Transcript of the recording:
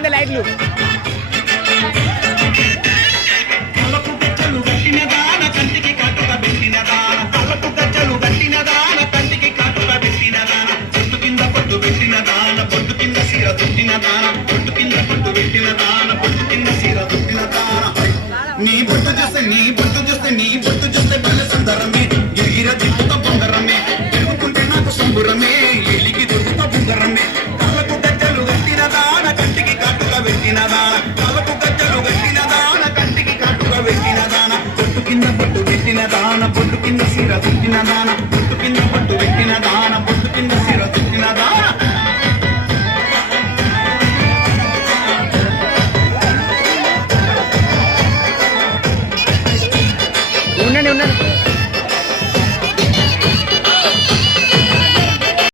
వంద లైట్లు. నీ బొట్టు చూస్తే బల్ల సందరమే గిరిగిర దిక్కుతో బొంగరమే తిరుగుతుంటే నాకు సంబురమే ఎలికి దొరుకుతా బొంగరమే